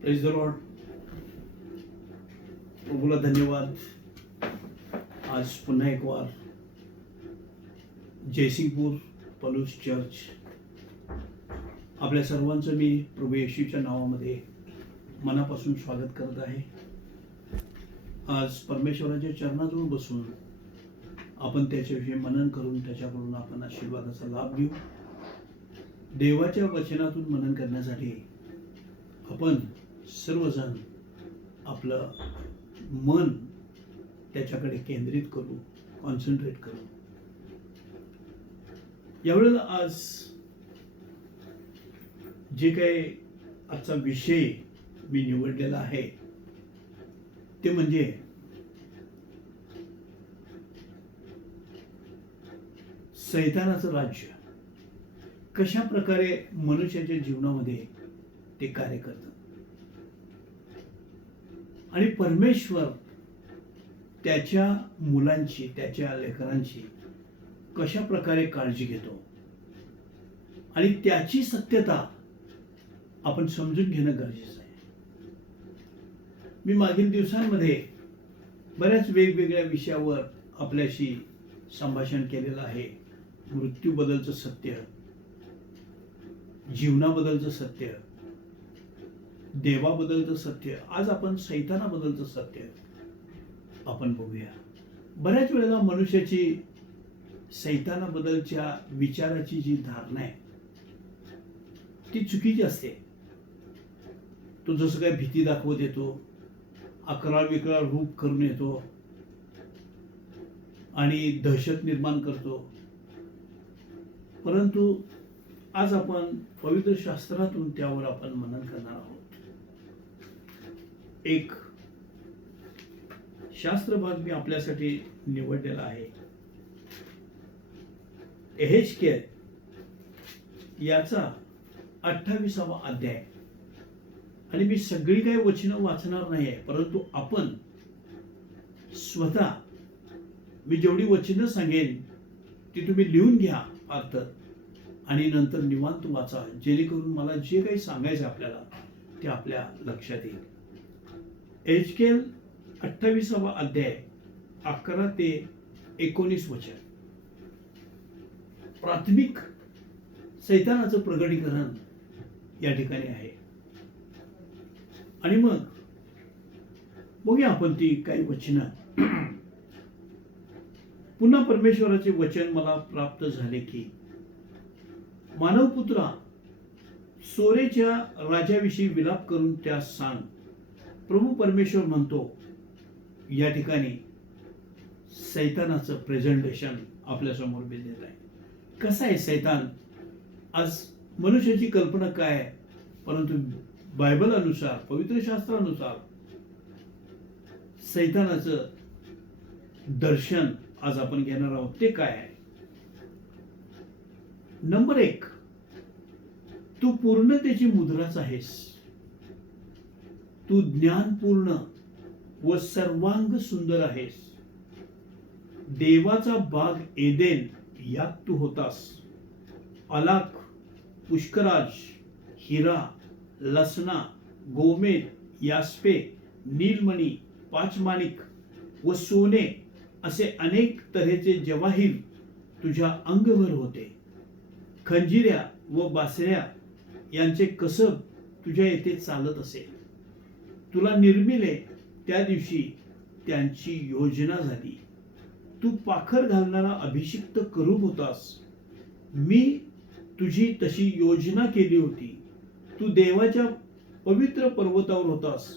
Praise the Lord. प्रभूला धन्यवाद. आज पुन्हा एक वार जयसिंगपूर पलूस चर्च आपल्या सर्वांचं मी प्रभू येशूच्या नावामध्ये मनापासून स्वागत करत आहे. आज परमेश्वराच्या चरणाजवळ बसून आपण त्याच्याविषयी मनन करून त्याच्याकडून आपण आशीर्वादाचा लाभ घेऊ. देवाच्या वचनातून मनन करण्यासाठी आपण सर्वजण आपलं मन त्याच्याकडे केंद्रित करू, कॉन्सन्ट्रेट करू. यावेळेला आज जे काही आजचा विषय मी निवडलेला आहे ते म्हणजे सैतानाचं राज्य कशा प्रकारे मनुष्याच्या जीवनामध्ये ते कार्य करतं आणि परमेश्वर त्याच्या मुलांची, त्याच्या लेकरांची कशा प्रकारे काळजी घेतो आणि त्याची सत्यता आपण समजून घेणं गरजेचं आहे. मी मागील दिवसांमध्ये बऱ्याच वेगवेगळ्या विषयावर आपल्याशी संभाषण केलेलं आहे. मृत्यूबद्दलचं सत्य, जीवनाबद्दलचं सत्य, देवाबद्दलचं सत्य. आज आपण सैतानाबद्दलचं सत्य आपण बघूया. बऱ्याच वेळेला मनुष्याची सैतानाबद्दलच्या विचाराची जी धारणा आहे ती चुकीची असते. तो जसं काय भीती दाखवत येतो, अकराळ विकराळ रूप करून येतो आणि दहशत निर्माण करतो. परंतु आज आपण पवित्र शास्त्रातून त्यावर आपण मनन करणार आहोत. एक शास्त्र भाग मी आपल्यासाठी निवडलेला आहे. एहेजकेल याचा 28वा अध्याय. आणि मी सगळी काही वचनं वाचणार नाही आहे, परंतु आपण स्वतः मी जेवढी वचनं सांगेन ती तुम्ही लिहून घ्या अर्थ आणि नंतर निवांत वाचा, जेणेकरून मला जे काही सांगायचं आपल्याला ते आपल्या लक्षात येईल. एहेजकेल 28वा अध्याय 11 ते 19 वचन. प्राथमिक सैतानाचं प्रगटीकरण या ठिकाणी आहे. आणि मग बघूया आपण ती काही वचनं. पुन्हा परमेश्वराचे वचन मला प्राप्त झाले की, मानवपुत्रा, सोरेच्या राजाविषयी विलाप करून त्यास सांग. प्रभू परमेश्वर म्हणतो. या ठिकाणी सैतानाचं प्रेझेंटेशन आपल्या समोर देत आहे. कसा आहे सैतान? आज मनुष्याची कल्पना काय आहे, परंतु बायबल अनुसार, पवित्र शास्त्रानुसार सैतानाचं दर्शन आज आपण घेणार आहोत. ते काय आहे? नंबर 1, तू पूर्णतेची मुद्राच आहेस. तू ज्ञानपूर्ण व सर्वांग सुंदर आहेस. देवाचा बाग एदेन यात तू होतास. अलाक, पुष्कराज, हिरा, लसना, गोमेद, यास्पे, नीलमणी, पाचमाणिक व सोने असे अनेक तऱ्हेचे जवाहीर तुझ्या अंगभर होते. खंजिऱ्या व बासऱ्या यांचे कसब तुझ्या येथे चालत असेल. तुला निर्मिले त्या दिवशी त्यांची योजना झाली. तू पाखर घालणारा अभिषिक्त करूब होतास. मी तुझी तशी योजना केली होती. तू देवाच्या पवित्र पर्वतावर होतास.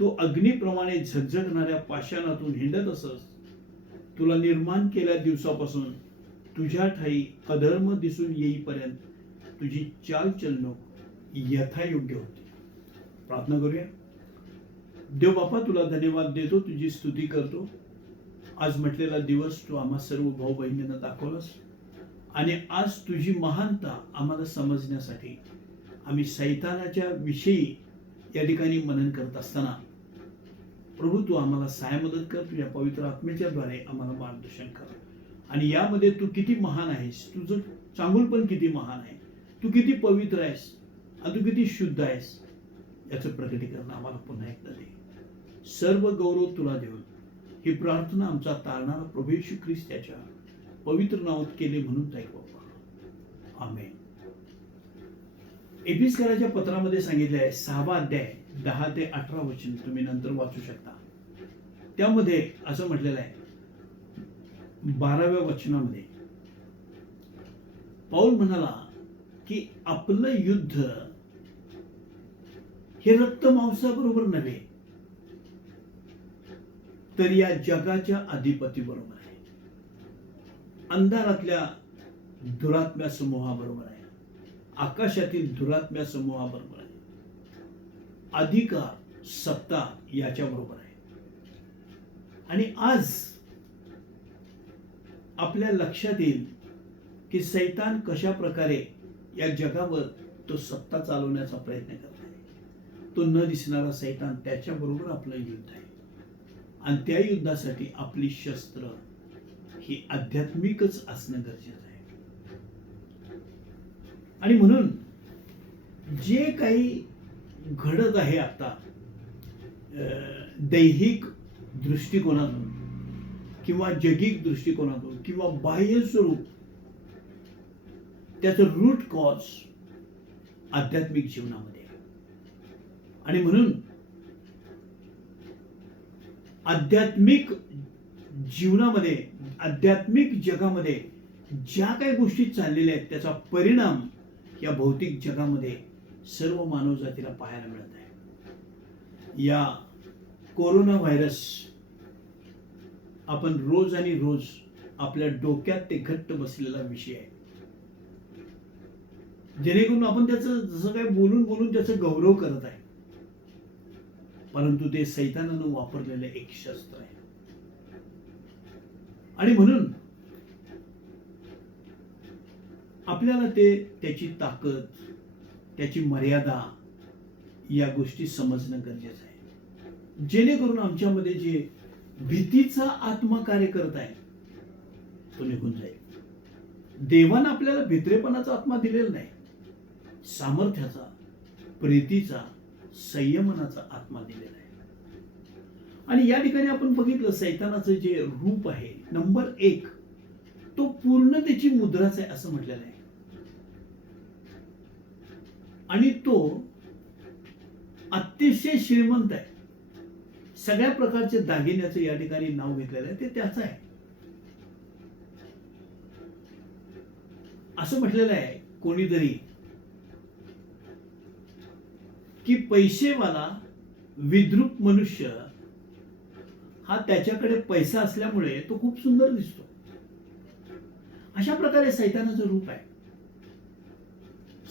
तू अग्निप्रमाणे झगझगणाऱ्या पाषाणातून हिंडत असस. तुला निर्माण केल्या दिवसापासून तुझ्या ठाई अधर्म दिसून येईपर्यंत तुझी चालचलन यथायोग्य होती. प्रार्थना करूया. देव बापा, तुला धन्यवाद देतो, तुझी स्तुती करतो. आज म्हटलेला दिवस तू आम्हा सर्व भाऊ बहिणींना दाखवलास आणि आज तुझी महानता आम्हाला समजण्यासाठी आम्ही सैतानाच्या विषयी या ठिकाणी मनन करत असताना प्रभू तू आम्हाला सहाय्य मदत कर. तुझ्या पवित्र आत्म्याच्या द्वारे आम्हाला मार्गदर्शन कर. आणि यामध्ये तू किती महान आहेस, तुझं चांगुलपण किती महान आहे, तू किती पवित्र आहेस आणि तू किती शुद्ध आहेस. याचं प्रकटीकरण आम्हाला पुन्हा एकदा दे. सर्व गौरव तुला देऊन ही प्रार्थना आमचा तारणारा प्रभू येशू ख्रिस्त त्याच्या पवित्र नावात केले म्हणून ऐक बाबा. आमेन. एफिसकराच्या पत्रामध्ये सांगितले आहे 6वा अध्याय 10 ते 18 वचन तुम्ही नंतर वाचू शकता. त्यामध्ये असं म्हटलेलं आहे 12व्या वचनामध्ये पौल म्हणाला की आपलं युद्ध हे रक्त मांसाबरोबर नव्हे तर या जगाच्या अधिपती बरोबर आहे, अंधारातल्या दुरात्म्या समूहाबरोबर आहे, आकाशातील दुरात्म्या समूहाबरोबर आहे, अधिकार सत्ता याच्या बरोबर आहे. आणि आज आपल्या लक्षात येईल की सैतान कशा प्रकारे या जगावर तो सत्ता चालवण्याचा प्रयत्न करत आहे. तो न दिसणारा सैतान त्याच्याबरोबर आपलं युद्ध आहे आणि त्या युद्धासाठी आपली शस्त्र ही आध्यात्मिकच असणं गरजेचं आहे. आणि म्हणून जे काही घडत आहे आता दैहिक दृष्टिकोनातून किंवा जगिक दृष्टिकोनातून किंवा बाह्य स्वरूप त्याचं रूट कॉज आध्यात्मिक जीवनामध्ये आहे. आणि म्हणून आध्यात्मिक जीवनामध्ये आध्यात्मिक जगामध्ये ज्या काही गोष्टी चाललेल्या आहेत त्याचा परिणाम या भौतिक जगामध्ये सर्व मानवजातीला पाहायला मिळत आहे. या कोरोना व्हायरस आपण रोज आणि रोज आपल्या डोक्यात ते घट्ट बसलेला विषय आहे, जेणेकरून आपण त्याचं जसं काय बोलून बोलून त्याचं गौरव करत आहे, परंतु ते सैतानानं वापरलेलं एक शस्त्र आहे. आणि म्हणून आपल्याला त्याची ताकद, त्याची मर्यादा या गोष्टी समजणं गरजेचं आहे, जेणेकरून आमच्यामध्ये जे भीतीचा आत्मा कार्य करत आहे तो निघून जाईल. देवानं आपल्याला भित्रेपणाचा आत्मा दिलेला नाही, सामर्थ्याचा, प्रीतीचा, संयमनाचा आत्मा दिलेला आहे. आणि या ठिकाणी आपण बघितलं सैतानाचं जे रूप आहे नंबर 1 तो पूर्णतेची मुद्राच आहे असं म्हटलेलं आहे. आणि तो अतिशय श्रीमंत आहे, सगळ्या प्रकारचे दागिन्याचं या ठिकाणी नाव घेतलेलं आहे ते त्याचं आहे. असं म्हटलेलं आहे कोणीतरी की पैसेवाला विद्रूप मनुष्य हा त्याच्याकडे पैसा असल्यामुळे तो खूप सुंदर दिसतो. अशा प्रकारे सैतानाचं रूप आहे.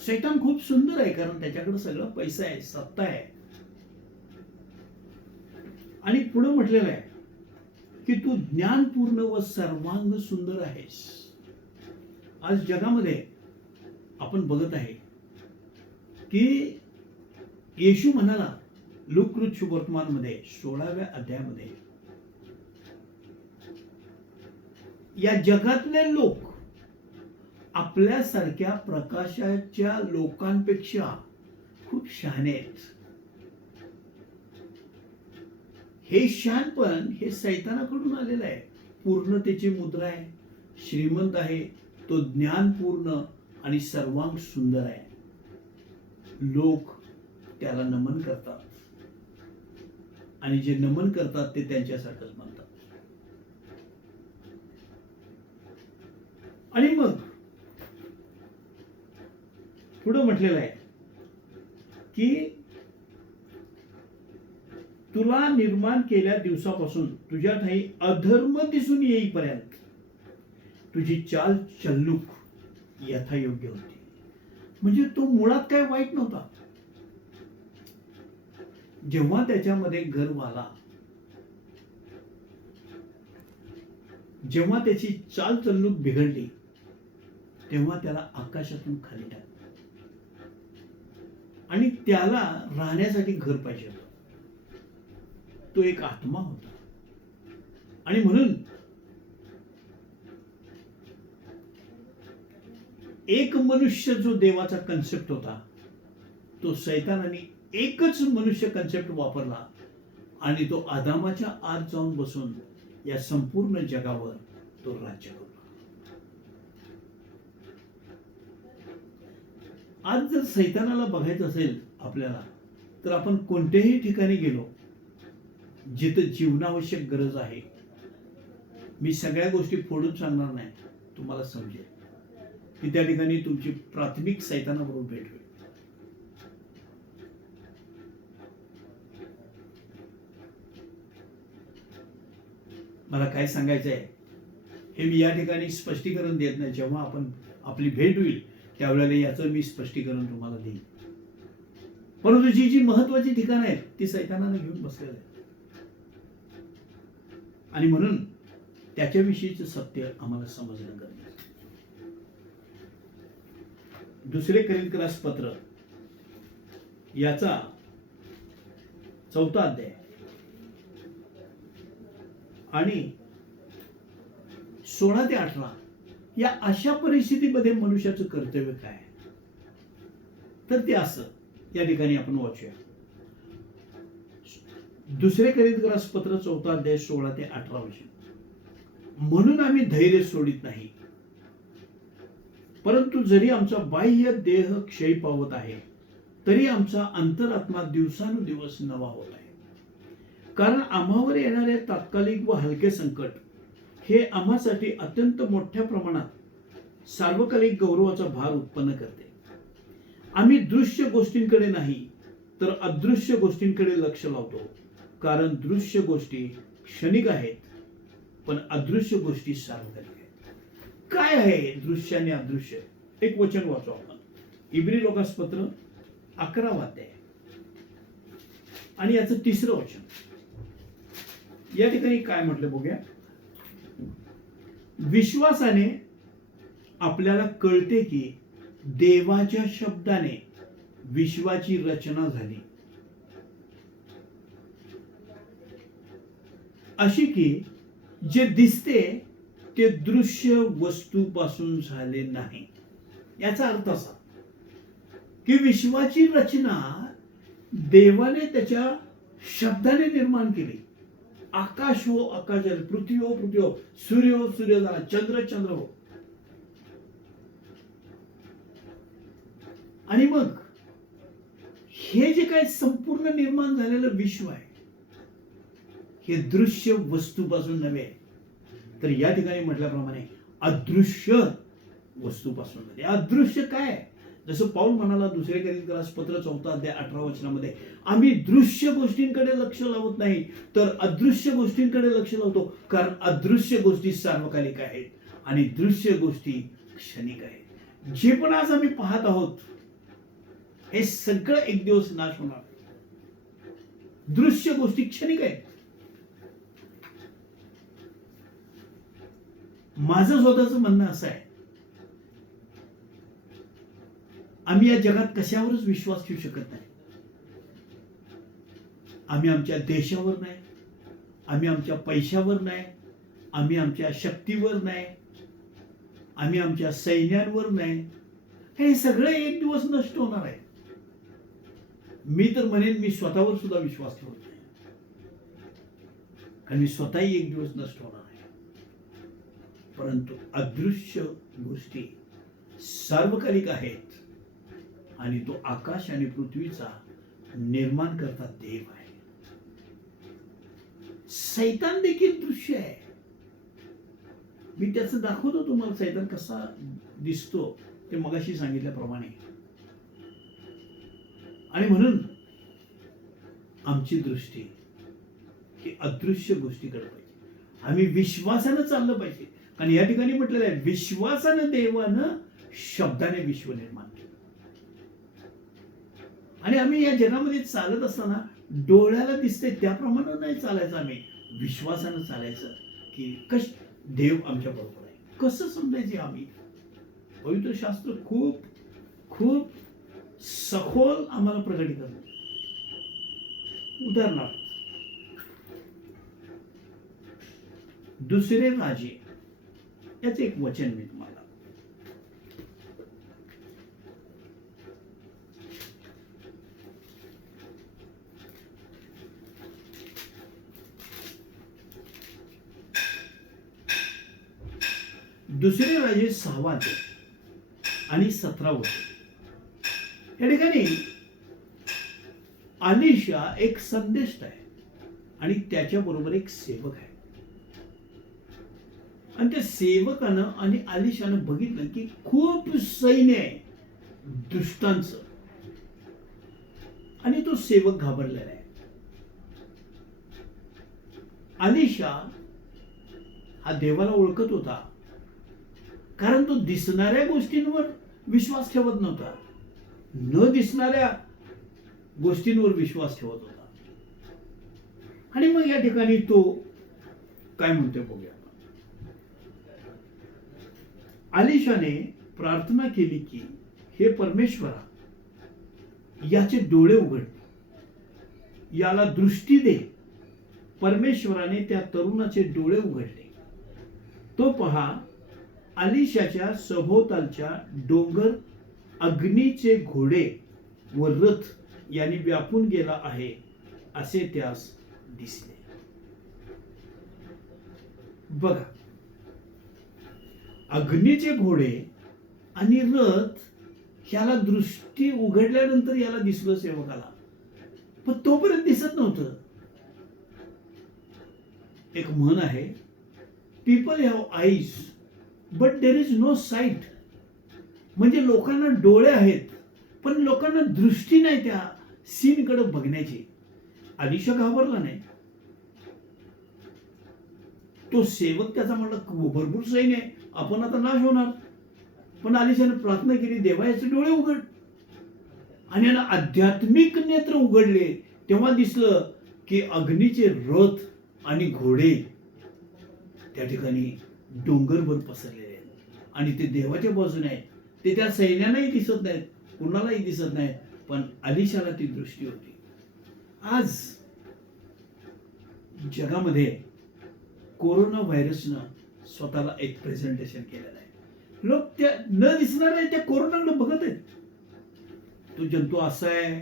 सैतान खूप सुंदर आहे कारण त्याच्याकडे सगळं पैसा आहे, सत्ता आहे. आणि पुढे म्हटलेलं आहे की तू ज्ञानपूर्ण व सर्वांग सुंदर आहेस. आज जगामध्ये आपण बघत आहे की येशू म्हणाला लूक शुभवर्तमानमध्ये 16व्या अध्यायामध्ये या जगातले लोक आपल्यासारख्या प्रकाशाच्या लोकांपेक्षा खूप शहाणे आहेत. हे शहाणपण हे सैतानाकडून आलेलं आहे. पूर्णतेची मुद्रा आहे, श्रीमंत आहे, तो ज्ञानपूर्ण आणि सर्वांग सुंदर आहे. लोक त्याला नमन करतात आणि जे नमन करतात ते त्यांच्यासारखंच म्हणतात. आणि मग पुढे म्हटलेलं आहे की तुला निर्माण केल्या दिवसापासून तुझ्या ठाई अधर्म दिसून येईपर्यंत तुझी चाल चल्लूक यथायोग्य होती. म्हणजे तो मुळात काय वाईट नव्हता. जेव्हा त्याच्यामध्ये गर्व आला, जेव्हा त्याची चाल चल्लूक बिघडली, तेव्हा त्याला आकाशातून खाली टाकलं आणि त्याला राहण्यासाठी घर पाहिजे होतं. तो एक आत्मा होता. आणि म्हणून एक मनुष्य जो देवाचा कन्सेप्ट होता तो सैतानाने एकच मनुष्य कन्सेप्ट वापरला आणि तो आदामाच्या आत जाऊन बसून या संपूर्ण जगावर तो राज्य करतो. आज जर सैतानाला बघायचं असेल आपल्याला, तर आपण कोणत्याही ठिकाणी गेलो जिथं जीवनावश्यक गरज आहे, मी सगळ्या गोष्टी फोडून सांगणार नाही, तुम्हाला समजेल की त्या ठिकाणी तुमची प्राथमिक सैतानाबरोबर भेट होईल. मला काय सांगायचं आहे हे मी या ठिकाणी स्पष्टीकरण देत नाही. जेव्हा आपण आपली भेट होईल त्यावेळेला याचं मी स्पष्टीकरण तुम्हाला देईन. परंतु जी जी महत्वाची ठिकाणं आहेत ती सैतानाने घेऊन बसलेलं आहे आणि म्हणून त्याच्याविषयीचं सत्य आम्हाला समजणं गरजेचं. दुसरे कोरिंथियस पत्र याचा 4 अध्याय आणि 16 ते 18 या अशा परिस्थितीमध्ये मनुष्याचं कर्तव्य काय, तर ते असं या ठिकाणी आपण वाचूया. दुसरे कोरिंथियस पत्र 4 अध्याय 16 ते 18 वचन. म्हणून आम्ही धैर्य सोडित नाही, परंतु जरी आमचा बाह्य देह क्षय पावत आहे तरी आमचा अंतरात्मा दिवसानुदिवस नवा होत आहे. कारण आम्हावर येणारे तात्कालिक व हलके संकट हे आम्हासाठी अत्यंत मोठ्या प्रमाणात सार्वकालिक गौरवाचा भार उत्पन्न करते. आम्ही दृश्य गोष्टींकडे नाही तर अदृश्य गोष्टींकडे लक्ष लावतो, कारण दृश्य गोष्टी क्षणिक आहेत पण अदृश्य गोष्टी सार्वकालिक आहेत. काय आहे दृश्य आणि अदृश्य? एक वचन वाचू आपण. इब्री लोकास पत्र 11 अध्याय आणि याचं 3रं वचन. या ठिकाणी काय म्हटलं बघूया. विश्वासाने आपल्याला कळते की देवाच्या शब्दाने विश्वाची रचना झाली, अशी की जे दिसते ते दृश्य वस्तूपासून झाले नाही. याचा अर्थ असा की विश्वाची रचना देवाने त्याच्या शब्दाने निर्माण केली. आकाश हो आकाश झाले, पृथ्वी हो पृथ्वी हो, सूर्य हो सूर्य झाला, चंद्र चंद्र हो. आणि मग हे जे काही संपूर्ण निर्माण झालेलं विश्व आहे हे दृश्य वस्तूपासून नव्हे, तर या ठिकाणी म्हटल्याप्रमाणे अदृश्य वस्तूपासून नव्हे. अदृश्य काय? जसं पाऊल म्हणाला दुसरे कोरिंथियस पत्र 4 अध्याय 18 वचनामध्ये, आम्ही दृश्य गोष्टींकडे लक्ष लावत नाही तर अदृश्य गोष्टींकडे लक्ष लावतो, कारण अदृश्य गोष्टी सार्वकालिक आहेत आणि दृश्य गोष्टी क्षणिक आहेत. जे पण आज आम्ही पाहत आहोत हे सगळं एक दिवस नाश होणार. दृश्य गोष्टी क्षणिक आहेत. माझं स्वतःचं म्हणणं असं आहे, आम्ही या जगात कशावरच विश्वास ठेवू शकत नाही. आम्ही आमच्या देशावर नाही, आम्ही आमच्या पैशावर नाही, आम्ही आमच्या शक्तीवर नाही, आम्ही आमच्या सैन्यांवर नाही. हे सगळं एक दिवस नष्ट होणार आहे. मी तर म्हणेन मी स्वतःवर सुद्धा विश्वास ठेवत नाही, कारण मी स्वतःही एक दिवस नष्ट होणार आहे. परंतु अदृश्य गोष्टी सार्वकालिक आहेत आणि तो आकाश आणि पृथ्वीचा निर्माण करता देव आहे. सैतान देखील दृश्य आहे. मी त्याचं दाखवतो तुम्हाला सैतान कसा दिसतो ते मगाशी सांगितल्याप्रमाणे. आणि म्हणून आमची दृष्टी ही अदृश्य गोष्टीकडे पाहिजे. आम्ही विश्वासानं चाललं पाहिजे, आणि या ठिकाणी म्हटलेलं आहे विश्वासानं देवानं शब्दाने विश्व निर्माण केलं. आणि आम्ही या जगामध्ये चालत असताना डोळ्याला दिसते त्याप्रमाणे नाही चालायचं, आम्ही विश्वासानं चालायचं की देव आमच्या बरोबर आहे. कसं समजायचे? आम्ही पवित्र शास्त्र खूप खूप सखोल आम्हाला प्रगट करतो. उदाहरणार्थ दुसरे राजे याचे एक वचन मी तुम्हाला दुसरे राजे 6 आणि 17 या ठिकाणी अलिशा एक संदेष्ट आहे आणि त्याच्याबरोबर एक सेवक आहे. आणि त्या सेवकानं आणि अलिशानं बघितलं की खूप सैन्य आहे दुष्टांचं, आणि तो सेवक घाबरलेला आहे. अलिशा हा देवाला ओळखत होता, कारण तो दिसणाऱ्या गोष्टींवर विश्वास ठेवत नव्हता, न दिसणाऱ्या गोष्टींवर विश्वास ठेवत होता. आणि मग या ठिकाणी तो काय म्हणतोय बघूया. अलिशाने प्रार्थना केली की हे परमेश्वरा, याचे डोळे उघड, याला दृष्टी दे. परमेश्वराने त्या तरुणाचे डोळे उघडले. तो पहा, अलिशाच्या सभोवतालच्या डोंगर अग्नीचे घोडे व रथ यांनी व्यापून गेला आहे असे त्यास दिसले. बघा, अग्नीचे घोडे आणि रथ याला दृष्टी उघडल्यानंतर याला दिसलं सेवकाला, पण तोपर्यंत दिसत नव्हतं. एक म्हण आहे, people have eyes but there is no sight. म्हणजे लोकांना डोळे आहेत पण लोकांना दृष्टी नाही त्या सीनकडे बघण्याची. अलिशा घाबरला नाही. तो सेवक त्याचा म्हणला भरपूर सैन्य आहे, आपण आता नाश होणार. पण अलिशाने प्रार्थना केली, देवा याचे डोळे उघड. आणि याला आध्यात्मिक नेत्र उघडले. तेव्हा दिसलं की अग्नीचे रथ आणि घोडे त्या ठिकाणी डोंगरभर पसरलेले आहेत आणि ते देवाच्या बाजूने आहेत. ते त्या सैन्यालाही दिसत नाहीत, कुणालाही दिसत नाहीत, पण अलिशाला ती दृष्टी होती. आज जगामध्ये कोरोना व्हायरसनं स्वतःला एक प्रेझेंटेशन केलेलं आहे. लोक त्या न दिसणाऱ्या त्या कोरोनाकडे बघत आहेत. तो जंतू असा आहे,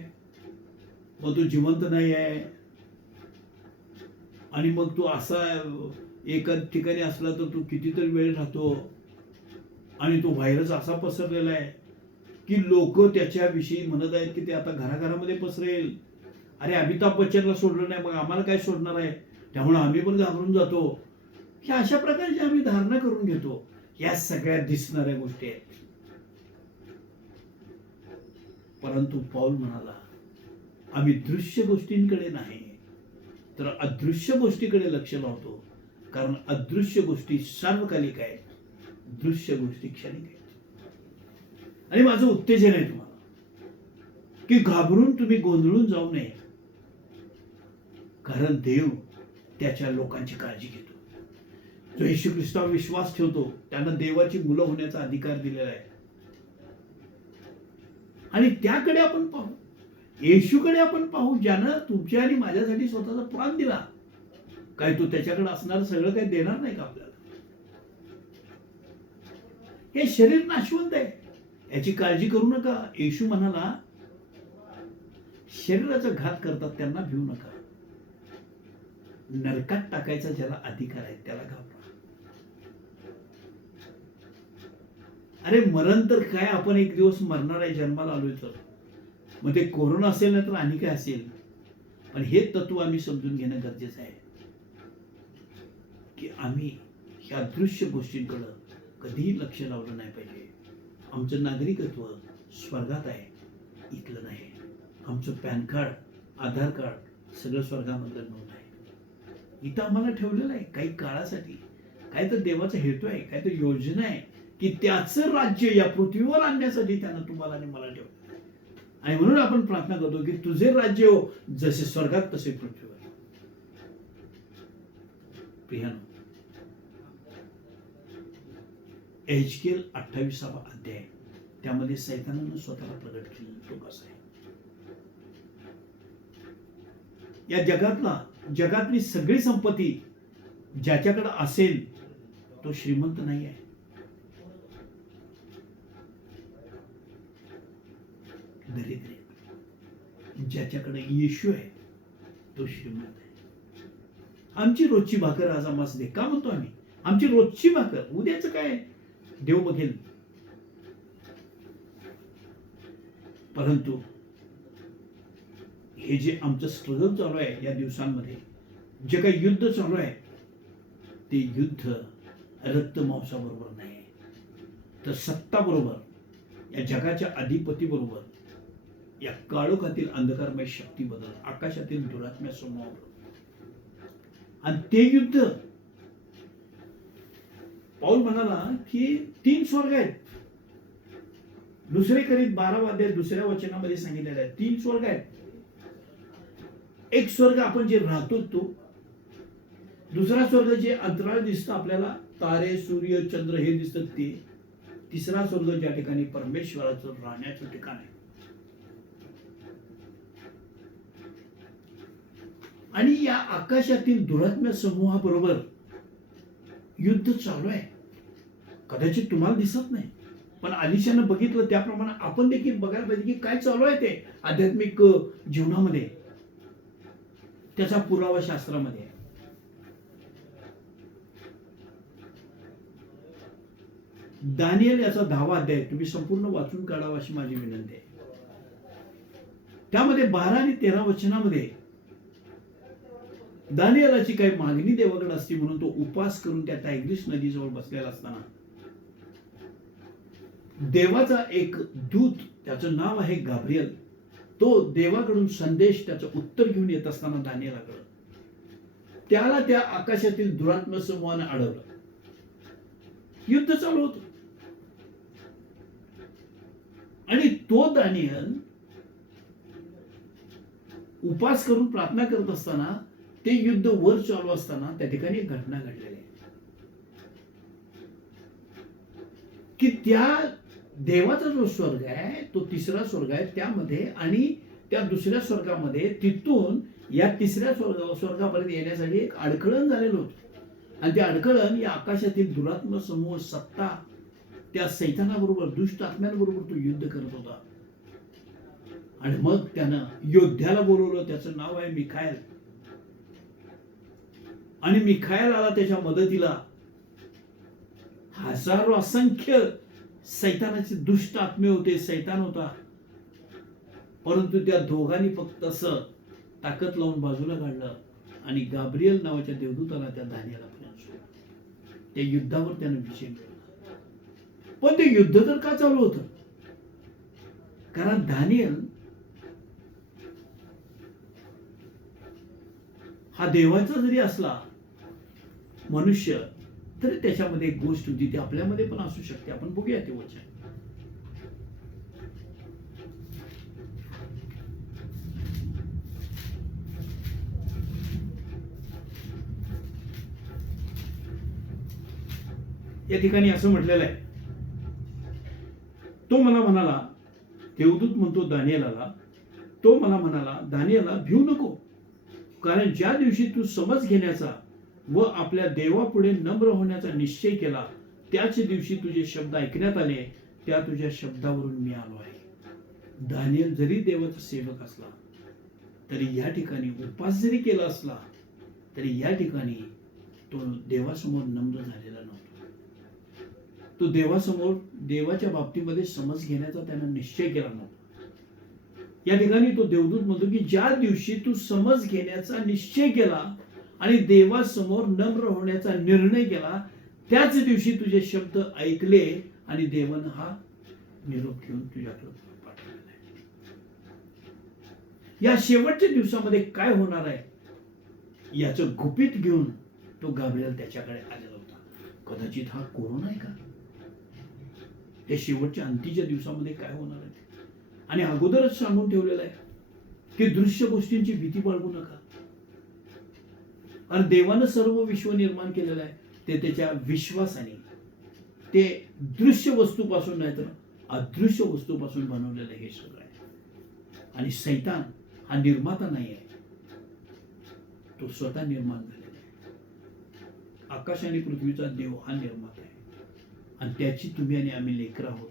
मग तो जिवंत नाही आहे, आणि मग तो असा एका ठिकाणी असला तर तो कितीतरी वेळ राहतो, आणि तो व्हायरस असा पसरलेला आहे की लोक त्याच्याविषयी म्हणत आहेत की ते आता घराघरामध्ये पसरेल. अरे, अमिताभ बच्चनला सोडलं नाही, मग आम्हाला काय सोडणार आहे, त्यामुळे आम्ही पण घाबरून जातो. ह्या अशा प्रकारची आम्ही धारणा करून घेतो. या सगळ्या दिसणाऱ्या गोष्टी आहेत. परंतु पौल म्हणाला, आम्ही दृश्य गोष्टींकडे नाही तर अदृश्य गोष्टीकडे लक्ष लावतो, कारण अदृश्य गोष्टी सार्वकालिक आहेत, दृश्य गोष्टी क्षणिक आहेत. आणि माझं उत्तेजन आहे तुम्हाला की घाबरून तुम्ही गोंधळून जाऊ नये, कारण देव त्याच्या लोकांची काळजी घेतो. जो येशू ख्रिस्तावर विश्वास ठेवतो त्यांना देवाची मुलं होण्याचा अधिकार दिलेला आहे. आणि त्याकडे आपण पाहू, येशूकडे आपण पाहू, ज्यानं तुमच्या आणि माझ्यासाठी स्वतःचा प्राण दिला. काय तो त्याच्याकडे असणार सगळं काही देणार नाही का आपल्याला? हे शरीर नाशवंत आहे, याची काळजी करू नका. येशू म्हणाला, शरीराचा घात करतात त्यांना भिवू नका, नरकात टाकायचा ज्याला अधिकार आहे त्याला घाबरा. अरे, मरण तर काय, आपण एक दिवस मरणार आहे, जन्माला आलोय तर. मग ते कोरोना असेल ना तर आणि काय असेल, पण हे तत्व आम्ही समजून घेणं गरजेचं आहे की आम्ही ह्या दृश्य गोष्टींकडे कधीही लक्ष लावलं नाही पाहिजे. आमचं नागरिकत्व स्वर्गात आहे, इथलं नाही. आमचं पॅन कार्ड, आधार कार्ड सगळं स्वर्गामधलं नोंद आहे. इथं आम्हाला ठेवलेलं आहे काही काळासाठी. काय तर देवाचा हेतू आहे, काय तर योजना आहे की त्याचं राज्य या पृथ्वीवर आणण्यासाठी त्यानं तुम्हाला आणि मला ठेवलं. आणि म्हणून आपण प्रार्थना करतो की तुझे राज्य हो, जसे स्वर्गात तसे पृथ्वीवर. प्रियानो, एचकेल 28वा अध्याय, त्यामध्ये सैतानानं स्वतःला प्रगट केलेला तो कसा आहे. या जगातली सगळी संपत्ती ज्याच्याकडे असेल तो श्रीमंत नाही आहे. दरिद्र ज्याच्याकडे येशू आहे तो श्रीमंत आहे. आमची रोजची भाकर आज आम्हाला दे का म्हणतो आम्ही. आमची रोजची भाकर, उद्याचं काय देव बघेल. परंतु हे जे आमचं स्ट्रगल चालू आहे या दिवसांमध्ये, जे काही युद्ध चालू आहे, ते युद्ध रक्त मांसाबरोबर नाही, तर सत्ता बरोबर, या जगाच्या अधिपती बरोबर, या काळोखातील अंधकारमय शक्तीबद्दल, आकाशातील दुरात्म्या समूहाबरोबर. आणि ते युद्ध पाऊल म्हणाला की 3 स्वर्ग आहेत. दुसरे करीत 12 अध्याय दुसऱ्या वचनामध्ये सांगितलेलं आहे 3 स्वर्ग आहेत. एक स्वर्ग आपण जे राहतो तो, दुसरा स्वर्ग जे अंतराळ दिसतं आपल्याला, तारे सूर्य चंद्र हे दिसतं ते, तिसरा स्वर्ग ज्या ठिकाणी परमेश्वराचं राहण्याचं ठिकाण आहे. आणि या आकाशातील दुरात्म्य समूहाबरोबर युद्ध चालू आहे. कदाचित तुम्हाला दिसत नाही, पण अलिशानं बघितलं त्याप्रमाणे आपण देखील बघायला पाहिजे की काय चालू आहे ते आध्यात्मिक जीवनामध्ये, त्याचा पुरावा शास्त्रामध्ये आहे. दानिएल याचा 10वा अध्याय तुम्ही संपूर्ण वाचून काढावा अशी माझी विनंती आहे. त्यामध्ये 12 आणि 13 वचनामध्ये दानिएलाची काही मागणी देवाकडे असते, म्हणून तो उपास करून त्या टायग्रीस नदीजवळ बसलेला असताना देवाचा एक दूत, त्याचं नाव आहे गाब्रिएल, तो देवाकडून संदेश, त्याचं उत्तर घेऊन येत असताना दानिएलाकडे, त्याला त्या आकाशातील दुरात्म्य समूहाने अडवलं. युद्ध चालू होतं आणि तो दानिएल उपास करून प्रार्थना करत असताना, ते युद्ध वर चालू असताना त्या ठिकाणी एक घटना घडलेली आहे की त्या देवाचा जो स्वर्ग आहे तो तिसरा स्वर्ग आहे त्यामध्ये, आणि त्या दुसऱ्या स्वर्गामध्ये तिथून या तिसऱ्या स्वर्गापर्यंत येण्यासाठी एक अडखळण झालेलं होतं. आणि ते अडखळण या आकाशातील दुरात्म समूह सत्ता, त्या सैतानाबरोबर, दुष्ट आत्म्यांबरोबर तो युद्ध करत होता. आणि मग त्यानं योद्ध्याला बोलवलं, त्याचं नाव आहे मिखाएल. आणि मिखाएल आला त्याच्या मदतीला. हजारो असंख्य सैतानाचे दुष्ट आत्मे होते, सैतान होता, परंतु त्या दोघांनी फक्त असं ताकद लावून बाजूला काढलं आणि गाब्रिएल नावाच्या देवदूताला त्या दानिएला पर्यंत सोडलं. त्या युद्धावर त्यानं विजय मिळवला. पण ते युद्ध तर का चालू होतं? कारण दानिएल हा देवाचा जरी असला मनुष्य, तरी त्याच्यामध्ये एक गोष्ट होती, ती आपल्यामध्ये पण असू शकते. आपण बघूया ते वचन. या ठिकाणी असं म्हटलेलं आहे, तो मला म्हणाला, देवदूत म्हणतो दानिएलाला, तो मला म्हणाला, दानिएला भिवू नको, कारण ज्या दिवशी तू समज घेण्याचा व आपल्या देवापुढे नम्र होण्याचा निश्चय केला, त्याच दिवशी तुझे शब्द ऐकण्यात आले, त्या तुझ्या शब्दावरून मी आलो आहे. दानिएल जरी देवाचा सेवक असला, तरी या ठिकाणी उपास जरी केला असला, तरी या ठिकाणी तो देवासमोर नम्र झालेला नव्हता. तो देवासमोर देवाच्या बाबतीमध्ये समज घेण्याचा त्यानं निश्चय केला नव्हता. या ठिकाणी तो देवदूत म्हणतो की ज्या दिवशी तू समज घेण्याचा निश्चय केला आणि देवासमोर नम्र होण्याचा निर्णय केला, त्याच दिवशी तुझे शब्द ऐकले आणि देवानं हा निरोप घेऊन तुझ्याकडे पाठवलेला आहे. या शेवटच्या दिवसामध्ये काय होणार आहे याचं गुपित घेऊन तो गाब्रिएल त्याच्याकडे आलेला होता. कदाचित हा कोरोना आहे का? त्या शेवटच्या अंतीच्या दिवसामध्ये काय होणार आहे आणि अगोदरच सांगून ठेवलेलं आहे की दृश्य गोष्टींची भीती बाळगू नका. आणि देवानं सर्व विश्व निर्माण केलेलं आहे ते त्याच्या विश्वासाने, ते दृश्य वस्तूपासून नाही तर अदृश्य वस्तूपासून बनवलेलं हे सगळं आहे. आणि सैतान हा निर्माता नाही आहे, तो स्वतः निर्माण झालेला आहे. आकाश आणि पृथ्वीचा देव हा निर्माता आहे आणि त्याची तुम्ही आणि आम्ही लेकरं आहोत.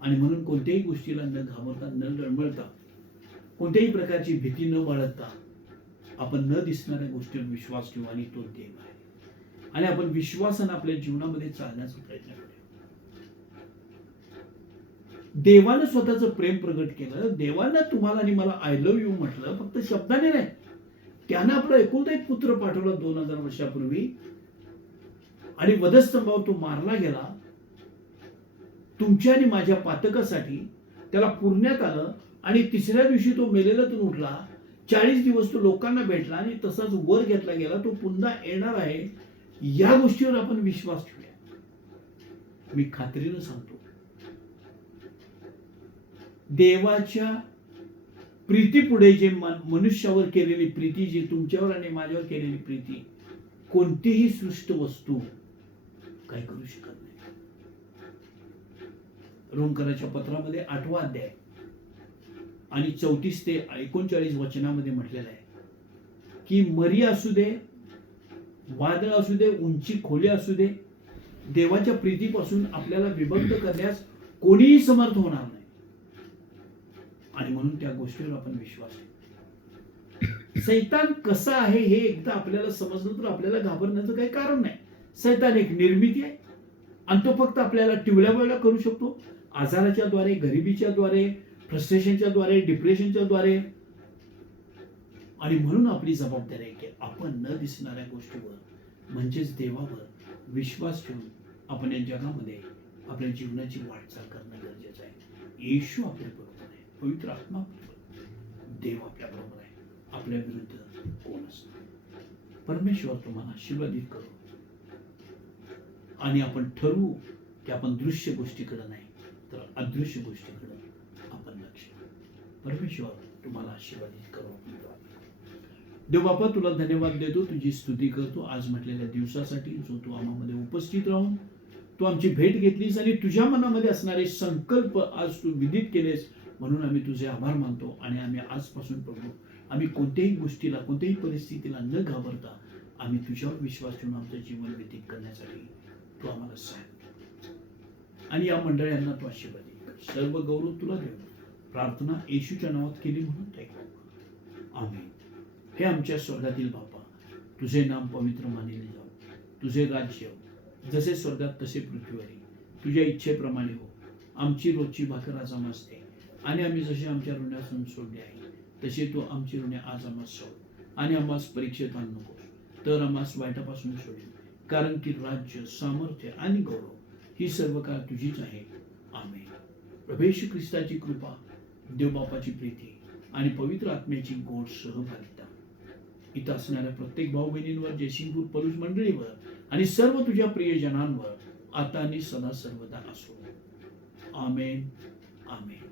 आणि म्हणून कोणत्याही गोष्टीला न घाबरता, न डळमळता, कोणत्याही प्रकारची भीती न बाळगता आपण न दिसणाऱ्या गोष्टीवर विश्वास ठेवू आणि तो देव आहे. आणि आपण विश्वासाने आपल्या जीवनामध्ये चालण्याचा प्रयत्न करूया. देवानं स्वतःचं प्रेम प्रगट केलं. देवानं तुम्हाला आणि मला आय लव्ह यू म्हटलं, फक्त शब्दाने नाही. त्यानं आपला एकुलता एक पुत्र पाठवला 2000 वर्षापूर्वी आणि वधस्तंभावर तो मारला गेला तुमच्या आणि माझ्या पातकासाठी. त्याला पुरण्यात आलं आणि तिसऱ्या दिवशी तो मेलेलातून उठला. 40 दिवस तो लोकांना भेटला आणि तसाच वर घेतला गेला. तो पुन्हा येणार आहे. या गोष्टीवर आपण विश्वास ठेवूया. मी खात्रीनं सांगतो, देवाच्या प्रीतीपुढे जे मनुष्यावर केलेली प्रीती, जी तुमच्यावर आणि माझ्यावर केलेली प्रीती, कोणतीही सृष्ट वस्तू काय करू शकत नाही. रोमकराच्या पत्रामध्ये 8वा अध्याय आणि 34 ते 39 वचनामध्ये म्हटलेलं आहे की मरी असू दे, वादळ असू दे, उंची खोली असू दे, देवाच्या प्रीतीपासून आपल्याला विभक्त करण्यास कोणीही समर्थ होणार नाही. आणि म्हणून त्या गोष्टीवर आपण विश्वास ठेवू. सैतान कसा आहे हे एकदा आपल्याला समजलं तर आपल्याला घाबरण्याचं काही कारण नाही. सैतान एक निर्मिती आहे आणि तो फक्त आपल्याला टिवल्या करू शकतो. आजाराच्या द्वारे, गरिबीच्या द्वारे, फ्रस्ट्रेशनच्या द्वारे, डिप्रेशनच्या द्वारे. आणि म्हणून आपली जबाबदारी आहे की आपण न दिसणाऱ्या गोष्टीवर म्हणजेच देवावर विश्वास ठेवून आपण या जगामध्ये आपल्या जीवनाची वाटचाल करणं गरजेचं आहे. येशू आपल्या बरोबर आहे, पवित्र आत्मा देव आपल्या बरोबर आहे. आपल्या विरुद्ध कोण असणार. परमेश्वर तुम्हाला आशीर्वादित करू आणि आपण ठरवू की आपण दृश्य गोष्टीकडे नाही तर अदृश्य गोष्टीकडे आपण लक्ष देऊ. परमेश्वर तुम्हाला आशीर्वादित करू. देव बापा, तुला धन्यवाद देतो, तुझी स्तुती करतो आज म्हटलेल्या दिवसासाठी, जो तू आम्हामध्ये उपस्थित राहून तू आमची भेट घेतलीस आणि तुझ्या मनामध्ये असणारे संकल्प आज तू विदित केलेस. म्हणून आम्ही तुझे आभार मानतो आणि आम्ही आजपासून प्रभू आम्ही कोणत्याही गोष्टीला, कोणत्याही परिस्थितीला न घाबरता आम्ही तुझ्यावर विश्वास ठेवून आमचं जीवन व्यतीत करण्यासाठी तू आम्हाला सांग आणि या मंडळांना तू आशीर्वादित कर. सर्व गौरव तुला देऊ. प्रार्थना येशूच्या नावात केली म्हणून ऐकू. आमेन. हे आमच्या स्वर्गातील बापा, तुझे नाम पवित्र मानले जाऊ. तुझे राज्य जसे स्वर्गात तसे पृथ्वीवरही तुझ्या इच्छेप्रमाणे हो. आमची रोजची भाकर आज आम्हास दे आणि आम्ही जसे आमच्या ऋणासून सोडले आहे तसे तू आमची ऋणे आज आम्हास सोड आणि आम्हास परीक्षेत आणू नकोस तर आम्हास वाईटापासून सोडेल. कारण की राज्य, सामर्थ्य आणि गौरव ही सर्व काळ तुझीच आहे. आमेन. प्रभू येशू ख्रिस्ताची कृपा, देवबापाची प्रीती आणि पवित्र आत्म्याची गोड सहभागिता इथं असणाऱ्या प्रत्येक भाऊ बहिणींवर, जयसिंगपूर पलूस मंडळीवर आणि सर्व तुझ्या प्रियजनांवर आता आणि सदा सर्वदा असो. आमेन. आमेन.